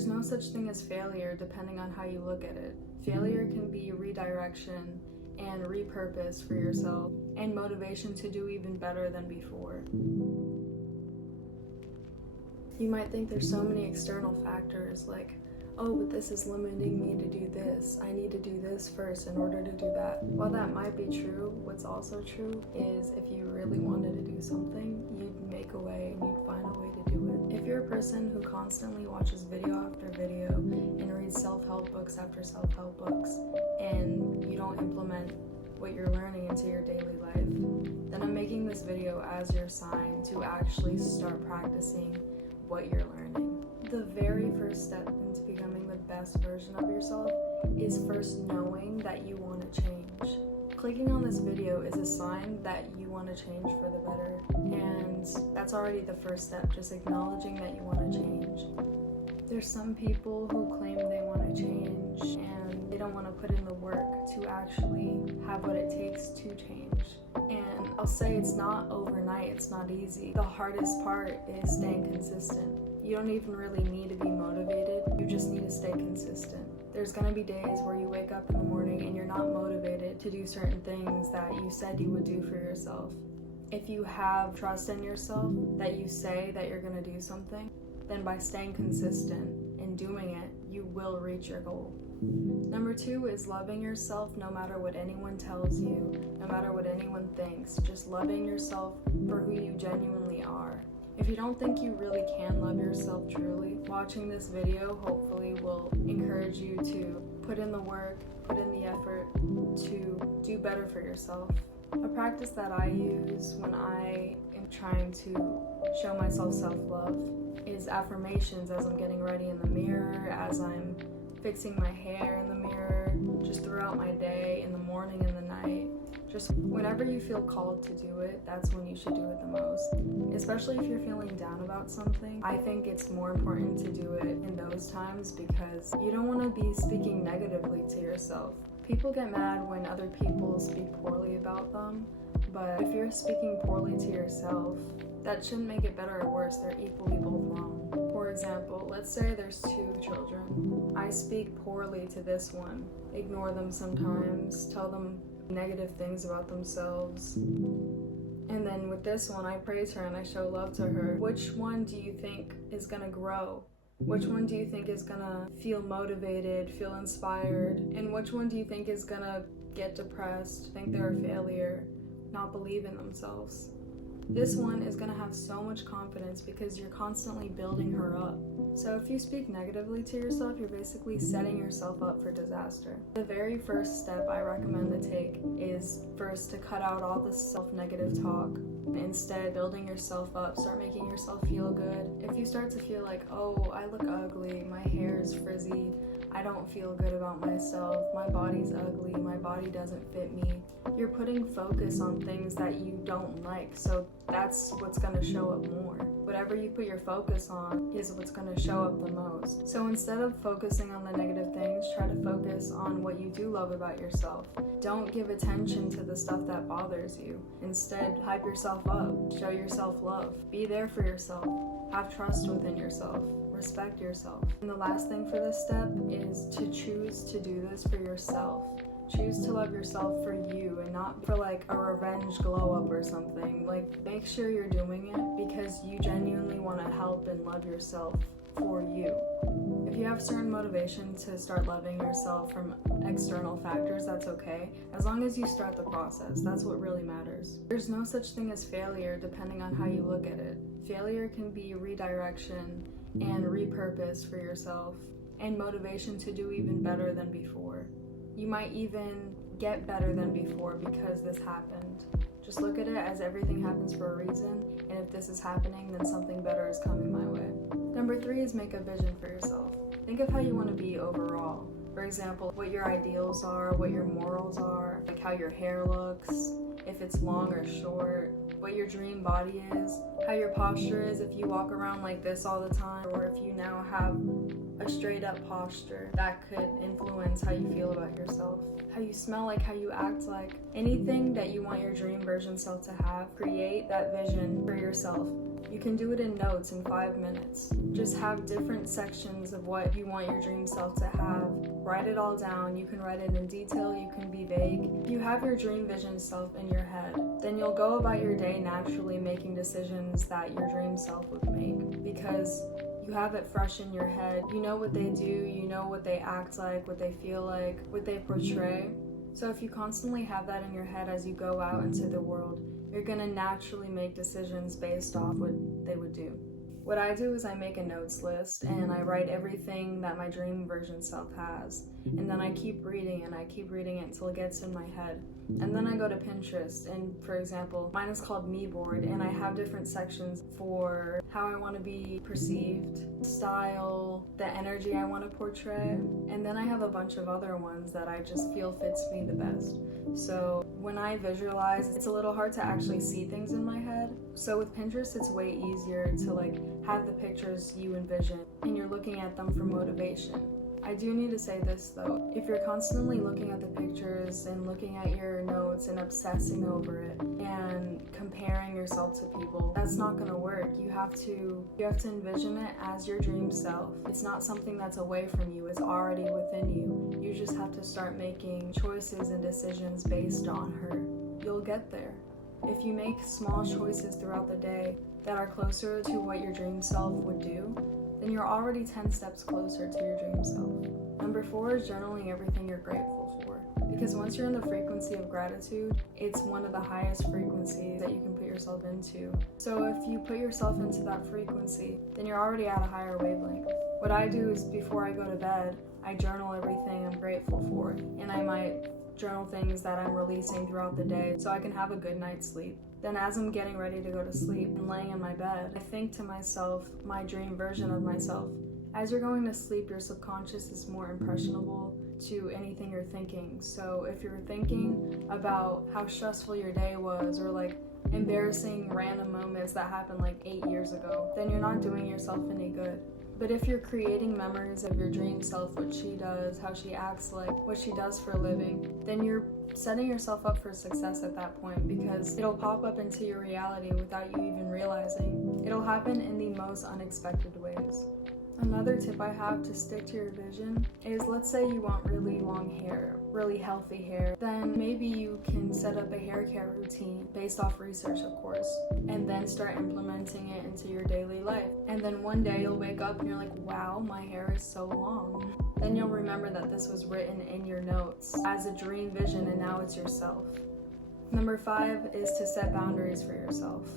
There's no such thing as failure depending on how you look at it. Failure can be redirection and repurpose for yourself and motivation to do even better than before. You might think there's so many external factors like, oh, but this is limiting me to do this. I need to do this first in order to do that. While that might be true, what's also true is if you really wanted to do something, you'd make a way and you'd find a way to do it. If you're a person who constantly watches video after video and reads self-help books after self-help books and you don't implement what you're learning into your daily life, then I'm making this video as your sign to actually start practicing what you're learning. The very first step into becoming the best version of yourself is first knowing that you want to change. Clicking on this video is a sign that you want to change for the better, and that's already the first step, just acknowledging that you want to change. There's some people who claim they want to change and they don't want to put in the work to actually have what it takes to change. And I'll say it's not overnight, it's not easy. The hardest part is staying consistent. You don't even really need to be motivated, you just need to stay consistent. There's gonna be days where you wake up in the morning and you're not motivated to do certain things that you said you would do for yourself. If you have trust in yourself that you say that you're gonna do something, then by staying consistent and doing it, you will reach your goal. Number 2 is loving yourself no matter what anyone tells you, no matter what anyone thinks, just loving yourself for who you genuinely are. If you don't think you really can love yourself truly, watching this video hopefully will encourage you to put in the work, put in the effort to do better for yourself. A practice that I use when I am trying to show myself self-love is affirmations as I'm getting ready in the mirror, as I'm fixing my hair in the mirror, just throughout my day, in the morning and the night. Just whenever you feel called to do it, that's when you should do it the most. Especially if you're feeling down about something, I think it's more important to do it in those times because you don't want to be speaking negatively to yourself. People get mad when other people speak poorly about them, but if you're speaking poorly to yourself, that shouldn't make it better or worse, they're equally both wrong. For example, let's say there's 2 children. I speak poorly to this one, ignore them sometimes, tell them negative things about themselves. And then with this one, I praise her and I show love to her. Which one do you think is gonna grow? Which one do you think is gonna feel motivated, feel inspired? And which one do you think is gonna get depressed, think they're a failure, not believe in themselves? This one is gonna have so much confidence because you're constantly building her up. So if you speak negatively to yourself, you're basically setting yourself up for disaster. The very first step I recommend to take is first to cut out all the self-negative talk. Instead, building yourself up, start making yourself feel good. If you start to feel like, oh, I look ugly, my hair is frizzy, I don't feel good about myself, my body's ugly, my body doesn't fit me, you're putting focus on things that you don't like, so that's what's gonna show up more. Whatever you put your focus on is what's gonna show up the most. So instead of focusing on the negative things, try to focus on what you do love about yourself. Don't give attention to the stuff that bothers you. Instead, hype yourself up, show yourself love, be there for yourself, have trust within yourself, respect yourself. And the last thing for this step is to choose to do this for yourself. Choose to love yourself for you and not for like a revenge glow up or something. Like, make sure you're doing it because you genuinely want to help and love yourself for you. If you have certain motivation to start loving yourself from external factors, that's okay. As long as you start the process, that's what really matters. There's no such thing as failure depending on how you look at it. Failure can be redirection and repurpose for yourself and motivation to do even better than before. You might even get better than before because this happened. Just look at it as everything happens for a reason, and if this is happening, then something better is coming my way. Number 3 is make a vision for yourself. Think of how you want to be overall. For example, what your ideals are, what your morals are, like how your hair looks, if it's long or short, what your dream body is, how your posture is if you walk around like this all the time, or if you now have a straight up posture. That could influence how you feel about yourself, how you smell like, how you act like. Anything that you want your dream version self to have, create that vision for yourself. You can do it in notes in 5 minutes. Just have different sections of what you want your dream self to have. Write it all down. You can write it in detail, you can be vague. If you have your dream vision self in your head, then you'll go about your day naturally making decisions that your dream self would make, because you have it fresh in your head. You know what they do, you know what they act like, what they feel like, what they portray. So if you constantly have that in your head as you go out into the world, you're gonna naturally make decisions based off what they would do. What I do is I make a notes list and I write everything that my dream version self has. And then I keep reading and I keep reading it until it gets in my head. And then I go to Pinterest, and for example, mine is called Me Board, and I have different sections for how I want to be perceived, style, the energy I want to portray, and then I have a bunch of other ones that I just feel fits me the best. So when I visualize, it's a little hard to actually see things in my head. So with Pinterest, it's way easier to have the pictures you envision and you're looking at them for motivation. I do need to say this though, if you're constantly looking at the pictures and looking at your notes and obsessing over it and comparing yourself to people, that's not gonna work. You have to envision it as your dream self. It's not something that's away from you, it's already within you. You just have to start making choices and decisions based on her. You'll get there. If you make small choices throughout the day that are closer to what your dream self would do, then you're already 10 steps closer to your dream self. Number 4 is journaling everything you're grateful for. Because once you're in the frequency of gratitude, it's one of the highest frequencies that you can put yourself into. So if you put yourself into that frequency, then you're already at a higher wavelength. What I do is before I go to bed, I journal everything I'm grateful for. And I might journal things that I'm releasing throughout the day so I can have a good night's sleep. Then as I'm getting ready to go to sleep and laying in my bed, I think to myself, my dream version of myself. As you're going to sleep, your subconscious is more impressionable to anything you're thinking. So if you're thinking about how stressful your day was, or embarrassing random moments that happened 8 years ago, then you're not doing yourself any good. But if you're creating memories of your dream self, what she does, how she acts like, what she does for a living, then you're setting yourself up for success at that point, because it'll pop up into your reality without you even realizing. It'll happen in the most unexpected ways. Another tip I have to stick to your vision is, let's say you want really long hair, really healthy hair, then maybe you can set up a hair care routine based off research, of course, and then start implementing it into your daily life. And then one day you'll wake up and you're like, wow, my hair is so long. Then you'll remember that this was written in your notes as a dream vision, and now it's yourself. Number 5 is to set boundaries for yourself.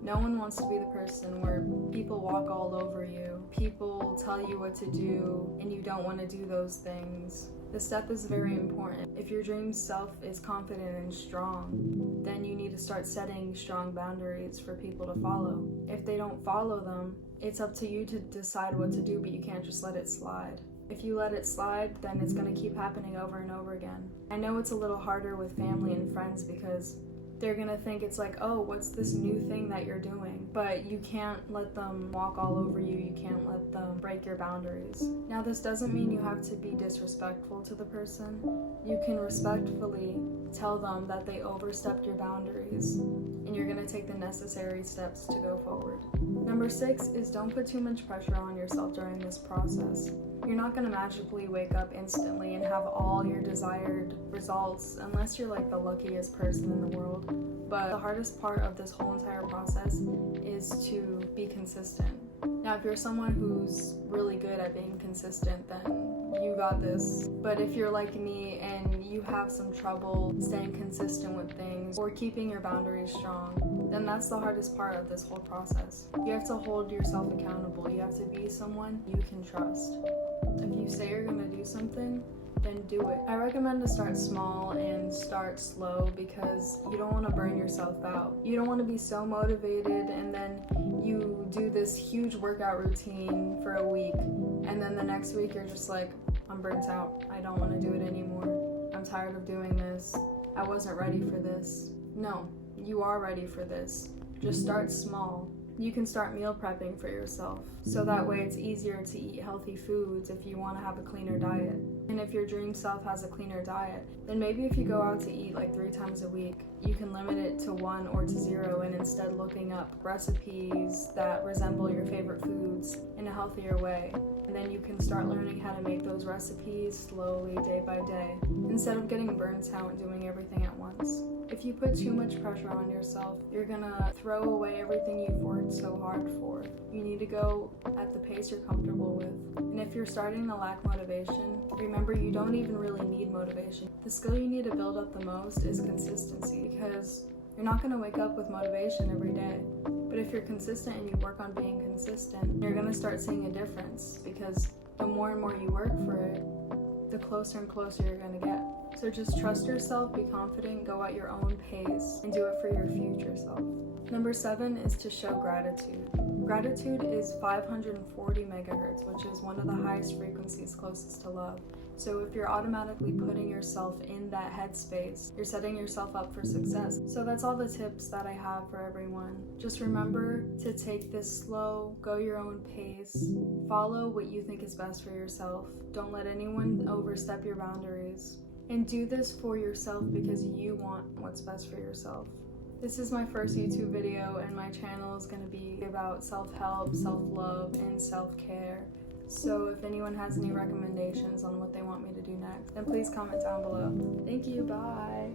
No one wants to be the person where people walk all over you, people tell you what to do, and you don't want to do those things. This step is very important. If your dream self is confident and strong, then you need to start setting strong boundaries for people to follow. If they don't follow them, it's up to you to decide what to do, but you can't just let it slide. If you let it slide, then it's going to keep happening over and over again. I know it's a little harder with family and friends because they're gonna think it's oh, what's this new thing that you're doing? But you can't let them walk all over you. You can't let them break your boundaries. Now, this doesn't mean you have to be disrespectful to the person. You can respectfully tell them that they overstepped your boundaries, and you're gonna take the necessary steps to go forward. Number 6 is don't put too much pressure on yourself during this process. You're not gonna magically wake up instantly and have all your desired results unless you're the luckiest person in the world. But the hardest part of this whole entire process is to be consistent. Now, if you're someone who's really good at being consistent, then you got this. But if you're like me and you have some trouble staying consistent with things or keeping your boundaries strong, then that's the hardest part of this whole process. You have to hold yourself accountable. You have to be someone you can trust. If you say you're gonna do something, then do it. I recommend to start small and start slow because you don't want to burn yourself out. You don't want to be so motivated and then you do this huge workout routine for a week and then the next week you're just I'm burnt out. I don't want to do it anymore. I'm tired of doing this. I wasn't ready for this. No, you are ready for this. Just start small. You can start meal prepping for yourself, so that way it's easier to eat healthy foods if you want to have a cleaner diet. And if your dream self has a cleaner diet, then maybe if you go out to eat like 3 times a week, you can limit it to 1 or to 0 and instead looking up recipes that resemble your favorite foods in a healthier way. And then you can start learning how to make those recipes slowly, day by day, instead of getting burnt out and doing everything at once. If you put too much pressure on yourself, you're gonna throw away everything you've worked so hard for. You need to go at the pace you're comfortable with. And if you're starting to lack motivation, remember you don't even really need motivation. The skill you need to build up the most is consistency, because you're not gonna wake up with motivation every day. But if you're consistent and you work on being consistent, you're gonna start seeing a difference, because the more and more you work for it, the closer and closer you're gonna get. So just trust yourself, be confident, go at your own pace, and do it for your future self. Number 7 is to show gratitude. Gratitude is 540 megahertz, which is one of the highest frequencies closest to love. So if you're automatically putting yourself in that headspace, you're setting yourself up for success. So that's all the tips that I have for everyone. Just remember to take this slow, go your own pace, follow what you think is best for yourself. Don't let anyone overstep your boundaries. And do this for yourself because you want what's best for yourself. This is my first YouTube video, and my channel is going to be about self-help, self-love, and self-care. So if anyone has any recommendations on what they want me to do next, then please comment down below. Thank you, bye!